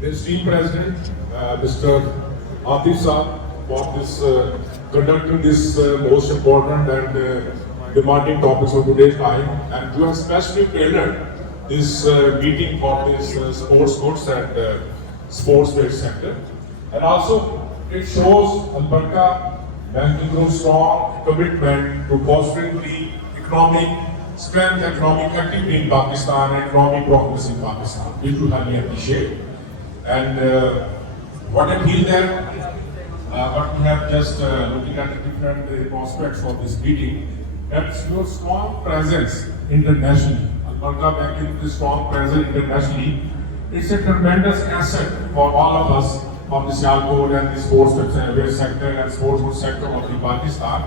the esteemed President, Mr. Atif Saab, for this conducting this most important and demanding topics of today's time, and you have specially tailored this meeting for this sports goods and sportswear sector. And also, it shows Albarka Bank Group's strong commitment to fostering the economic strength, economic activity in Pakistan, and economic progress in Pakistan, which we highly appreciate. And what I feel that what we have just looking at the different prospects of this meeting, that's your strong presence internationally. Albarka Bank is strong presence internationally. It's a tremendous asset for all of us from the Sialkot and the sportswear sector and sports goods sector of the Pakistan,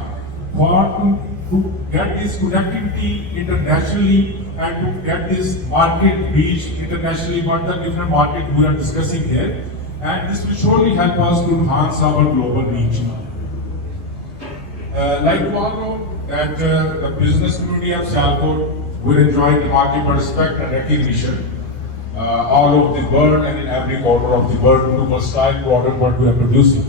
for to get this connectivity internationally and to get this market reach internationally, what the different markets we are discussing here, and this will surely help us to enhance our global reach. Like you all know that the business community of Sialkot will enjoy the market respect and recognition all over the world and in every corner of the world to versatile product what we are producing.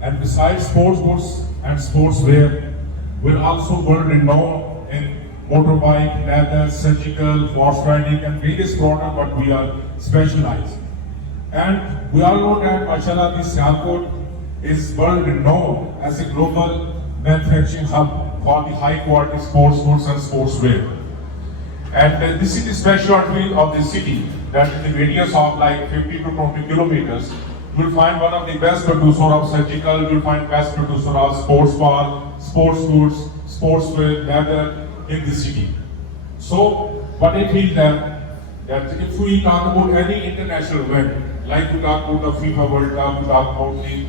And besides sports goods and sportswear, we're also world renowned in motorbike, leather, surgical, horse riding, and various products what we are specialized. And we all know that, mashallah, this Sialkot is world renowned as a global manufacturing hub for the high quality sports goods and sportswear. And this is the specialty of the city, that in the radius of like 50 to 20 kilometers, you will find one of the best producer of surgical, you will find best producer of sports bar, sports goods, sportswear, leather in the city. So, what I feel that if we talk about any international event, like we talk about the FIFA World Cup, we talk about the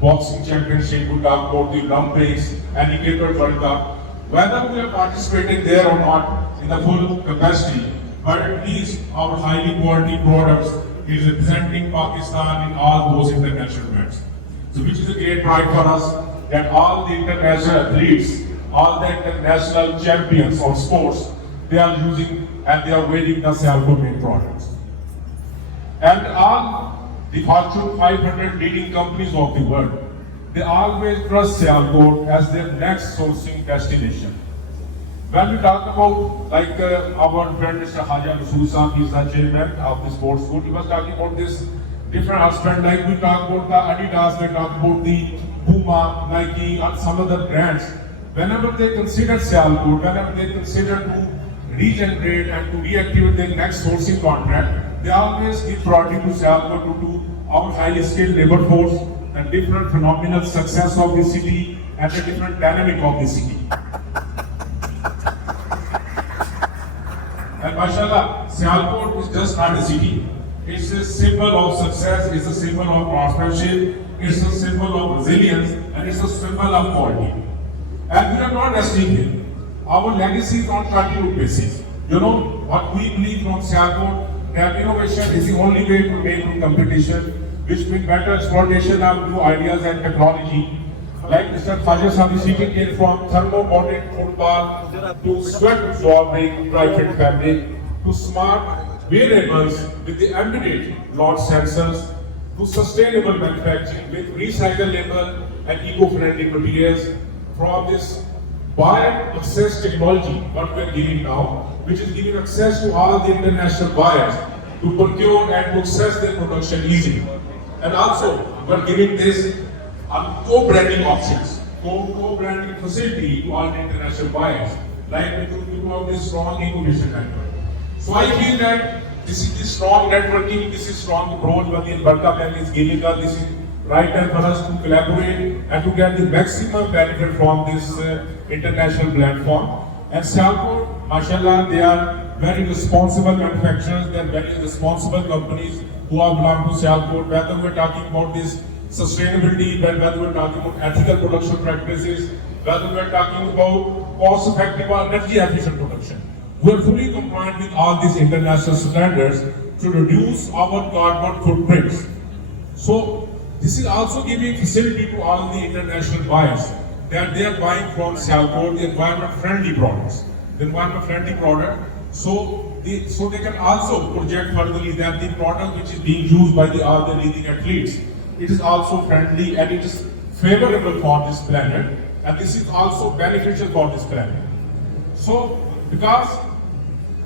boxing championship, we talk about the Olympics, and the Cricket World Cup, whether we are participating there or not in the full capacity, but at least our highly quality products is representing Pakistan in all those international events. So which is a great pride for us that all the international athletes, all the international champions of sports, they are using and they are wearing the Sialkot made products. And all the Fortune 500 leading companies of the world, they always trust Sialkot as their next sourcing destination. When we talk about like our friend Mr. Haja Rasul, he is the chairman of the sports group, he was talking about this different aspect, like we talk about the Adidas, we talk about the Puma, Nike, and some other brands. Whenever they consider Sialkot, whenever they consider to regenerate and to reactivate their next sourcing contract, they always give priority to Sialkot due to our highly skilled labor force and different phenomenal success of the city and the different dynamic of the city. And mashallah, Sialkot is just not a city. It's a symbol of success, it's a symbol of craftsmanship, it's a symbol of resilience, and it's a symbol of quality. And we are not resting here. Our legacy is on continued basis. You know, what we believe from Sialkot, that innovation is the only way to make good competition, which means better exploitation of new ideas and technology. Like Mr. Khaja Sami speaking came from thermo-bonded football to sweat-absorbing private fabric to smart wearables with the embedded launch sensors to sustainable manufacturing with recyclable and eco-friendly materials. From this buyer access technology, what we are giving now, which is giving access to all the international buyers to procure and to access their production easily. And also, we are giving this co-branding options, co-branding facility to all the international buyers, like we do have this strong incubation network. So I feel that this is the strong networking, this is strong approach what the Albarka Bank is giving us. This is right time for us to collaborate and to get the maximum benefit from this international platform. And Sialkot, mashallah, they are very responsible manufacturers, they are very responsible companies who are belong to Sialkot, whether we're talking about this sustainability, whether we're talking about ethical production practices, whether we're talking about cost-effective or energy-efficient production. We're fully compliant with all these international standards to reduce our carbon footprints. So, this is also giving facility to all the international buyers that they are buying from Sialkot the environment-friendly products. The environment-friendly product. So, so they can also project furtherly that the product which is being used by all the leading athletes, it is also friendly and it is favorable for this planet, and this is also beneficial for this planet. So, because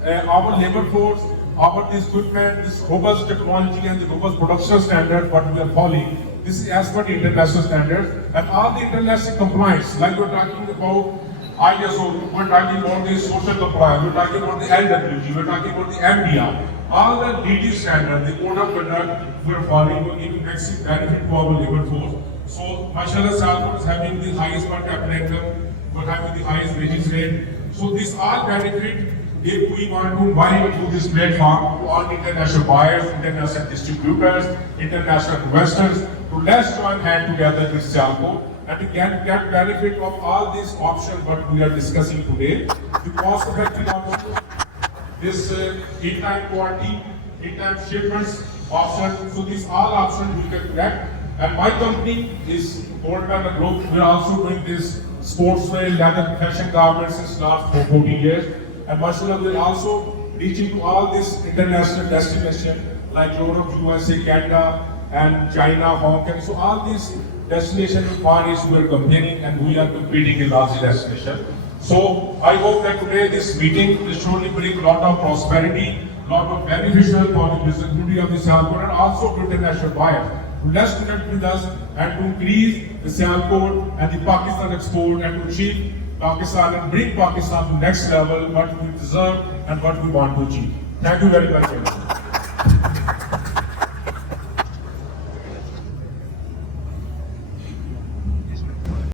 our labor force, our this equipment, this robust technology and the robust production standard what we are following, this is as per the international standards, and all the international compliance, like we're talking about ISO, we're talking about the social compliance, we're talking about the LWG, we're talking about the MDR, all the DD standards, the code of conduct we're following will give maximum benefit to our labor force. So, mashallah, Sialkot is having the highest per capita income, we're having the highest wages rate. So, this all benefit if we want to buy into this platform to all international buyers, international distributors, international investors, to let's join hand together with Sialkot and to get benefit of all these options what we are discussing today. The cost effective option, this in-time quality, in-time shipments option. So these all options we can get. And my company is Albarka Group. We are also doing this sportswear, leather, fashion garments since last 14 years. And mashallah, we are also reaching to all these international destinations like Europe, USA, Canada, and China, Hong Kong. So all these destinations in Far East we are competing, and we are competing in large destinations. So I hope that today this meeting will surely bring a lot of prosperity, a lot of beneficial for the business community of the Sialkot and also to international buyers. Let's connect with us and to increase the Sialkot and the Pakistan export and to achieve Pakistan and bring Pakistan to next level, what we deserve and what we want to achieve. Thank you very much.